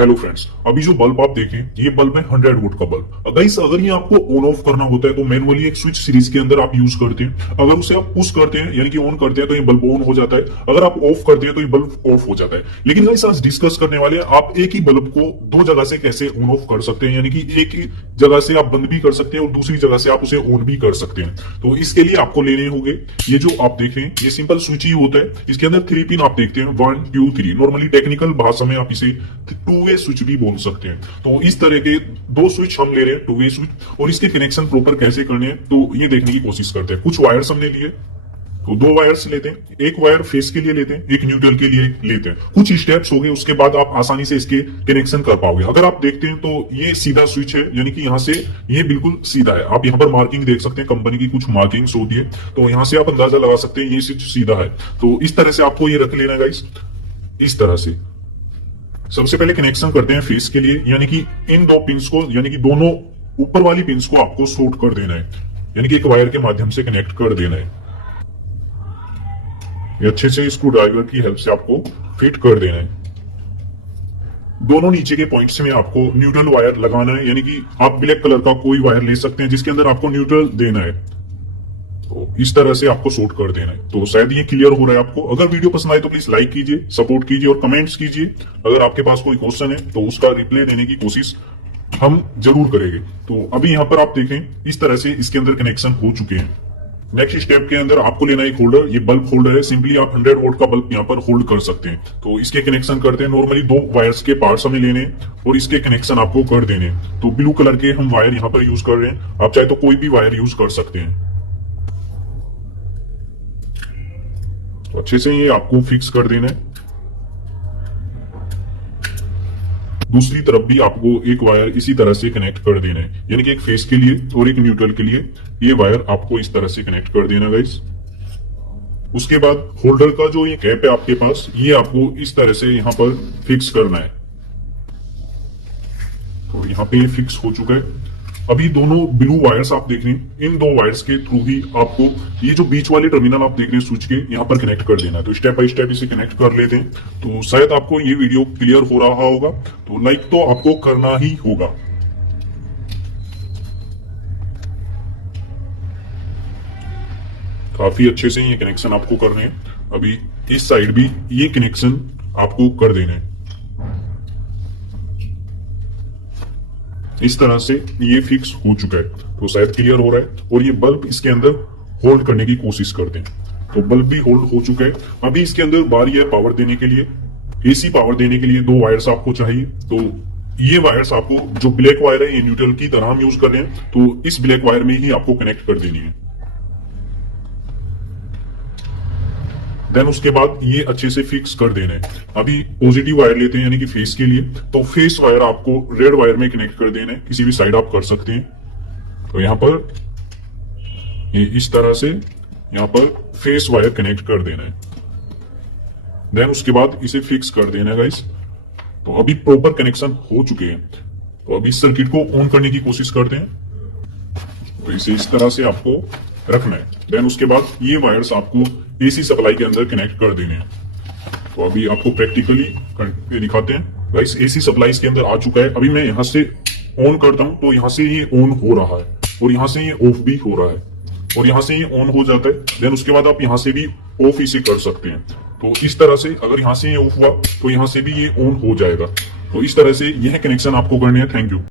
Hello friends, अभी जो bulb आप देखें ये बल्ब है 100 वोल्ट का बल्ब। गाइस अगर ये आपको ऑन ऑफ करना होता है तो मैनुअली एक स्विच सीरीज के अंदर आप यूज करते हैं। अगर उसे आप पुश करते हैं यानी कि ऑन करते हैं तो ये बल्ब ऑन हो जाता है, अगर आप ऑफ करते हैं तो ये बल्ब ऑफ हो जाता है। लेकिन गाइस आज डिस्कस करने वाले हैं आप एक ही बल्ब को दो जगह से कैसे ऑन ऑफ कर सकते हैं, यानी कि एक ही जगह से आप बंद भी कर सकते हैं और दूसरी जगह से आप उसे ऑन भी कर सकते हैं। तो इसके लिए आपको लेने होंगे ये जो आप देख रहे हैं ये सिंपल स्विच ही होता है। इसके अंदर 3 पिन आप देखते हैं, 1 2 3। नॉर्मली टेक्निकल भाषा में आप इसे 2 वे स्विच भी बोल सकते हैं। तो इस तरह के दो स्विच हम ले रहे हैं, 2 वे स्विच, और इसके कनेक्शन प्रॉपर कैसे करने हैं तो ये देखने की कोशिश करते हैं। कुछ वायर्स हमने लिए, तो 2 वायर्स लेते हैं, एक वायर फेस के लिए लेते हैं, एक न्यूट्रल के लिए लेते हैं। कुछ स्टेप्स हो गए, उसके बाद आप आसानी से इसके कनेक्शन कर पाओगे। अगर आप देखते हैं तो ये सीधा स्विच है, यानी कि यहाँ से ये बिल्कुल सीधा है। आप यहाँ पर मार्किंग देख सकते हैं, कंपनी की कुछ मार्किंग्स होती है, तो यहाँ से आप अंदाजा लगा सकते हैं ये स्विच सीधा है। तो इस तरह से आपको ये रख लेना गाइस, इस तरह से। सबसे पहले कनेक्शन करते हैं फेस के लिए, यानी कि इन दो पिंस को, यानी कि दोनों ऊपर वाली पिंस को आपको शॉर्ट कर देना है, यानी कि एक वायर के माध्यम से कनेक्ट कर देना है। ये अच्छे से स्क्रू ड्राइवर की हेल्प से आपको फिट कर देना है। दोनों नीचे के पॉइंट्स में आपको न्यूट्रल वायर लगाना है, यानी कि आप ब्लैक कलर का कोई वायर ले सकते हैं जिसके अंदर आपको न्यूट्रल देना है। तो इस तरह से आपको शॉर्ट कर देना है। तो शायद ये क्लियर हो रहा है आपको। अगर वीडियो पसंद आए तो प्लीज लाइक कीजिए, सपोर्ट कीजिए और कमेंट्स कीजिए। अगर आपके पास कोई क्वेश्चन है तो उसका रिप्लाई देने की कोशिश हम जरूर करेंगे। तो अभी यहाँ पर आप देखें इस तरह से इसके अंदर कनेक्शन हो चुके हैं। नेक्स्ट स्टेप के अंदर आपको लेना एक होल्डर, ये बल्ब होल्डर है। सिंपली आप 100 वोल्ट का बल्ब यहाँ पर होल्ड कर सकते हैं। तो इसके कनेक्शन करते हैं। नॉर्मली 2 वायर्स के पार्ट्स हमें लेने और इसके कनेक्शन आपको कर देने। तो ब्लू कलर के हम वायर यहाँ पर यूज कर रहे हैं, आप चाहे तो कोई भी वायर यूज कर सकते हैं। तो अच्छे से ये आपको फिक्स कर देना है। दूसरी तरफ भी आपको एक वायर इसी तरह से कनेक्ट कर देना है, यानी कि एक फेस के लिए और एक न्यूट्रल के लिए ये वायर आपको इस तरह से कनेक्ट कर देना गाइस। उसके बाद होल्डर का जो ये कैप है आपके पास, ये आपको इस तरह से यहां पर फिक्स करना है। तो यहाँ पे ये फिक्स हो चुका है। अभी दोनों ब्लू वायर्स आप देख रहे हैं, इन 2 वायर्स के थ्रू ही आपको ये जो बीच वाले टर्मिनल आप देख रहे हैं स्विच के, यहाँ पर कनेक्ट कर देना है। तो स्टेप बाय स्टेप इसे कनेक्ट कर लेते हैं। तो शायद आपको ये वीडियो क्लियर हो रहा होगा, तो लाइक तो आपको करना ही होगा। काफी अच्छे से ये कनेक्शन आपको करने हैं। अभी इस साइड भी ये कनेक्शन आपको कर देने हैं। इस तरह से ये फिक्स हो चुका है, तो शायद क्लियर हो रहा है। और ये बल्ब इसके अंदर होल्ड करने की कोशिश करते हैं। तो बल्ब भी होल्ड हो चुका है। अभी इसके अंदर बारी है पावर देने के लिए। एसी पावर देने के लिए 2 वायर्स आपको चाहिए। तो ये वायर्स आपको, जो ब्लैक वायर है ये न्यूट्रल की तरह हम यूज कर रहे हैं, तो इस ब्लैक वायर में ही आपको कनेक्ट कर देनी है। देन उसके बाद ये अच्छे से फिक्स कर देना है। अभी पॉजिटिव वायर लेते हैं, यानी कि फेस के लिए। तो फेस वायर आपको रेड वायर में कनेक्ट कर देना है, किसी भी साइड आप कर सकते हैं। तो यहां पर ये इस तरह से यहां पर फेस वायर कनेक्ट कर देना है। देन उसके बाद इसे फिक्स कर देना है गाइस। तो अभी प्रॉपर कनेक्शन हो चुके हैं। तो अभी इस सर्किट को ऑन करने की कोशिश करते हैं। तो इसे इस तरह से आपको रखना है। देन उसके बाद ये वायर्स आपको एसी सप्लाई के अंदर कनेक्ट कर देने हैं। तो अभी आपको प्रैक्टिकली दिखाते हैं गाइस। एसी सप्लाई इसके अंदर आ चुका है। अभी मैं यहां से ऑन करता हूं तो यहां से ये ऑन हो रहा है और यहां से ये ऑफ भी हो रहा है और यहां से ये ऑन हो जाता है। देन उसके बाद आप यहां से भी ऑफ इसे कर सकते हैं। तो इस तरह से अगर यहां से ये ऑफ हुआ तो यहां से भी ये ऑन हो जाएगा। तो इस तरह से यह कनेक्शन आपको करने हैं। Thank you.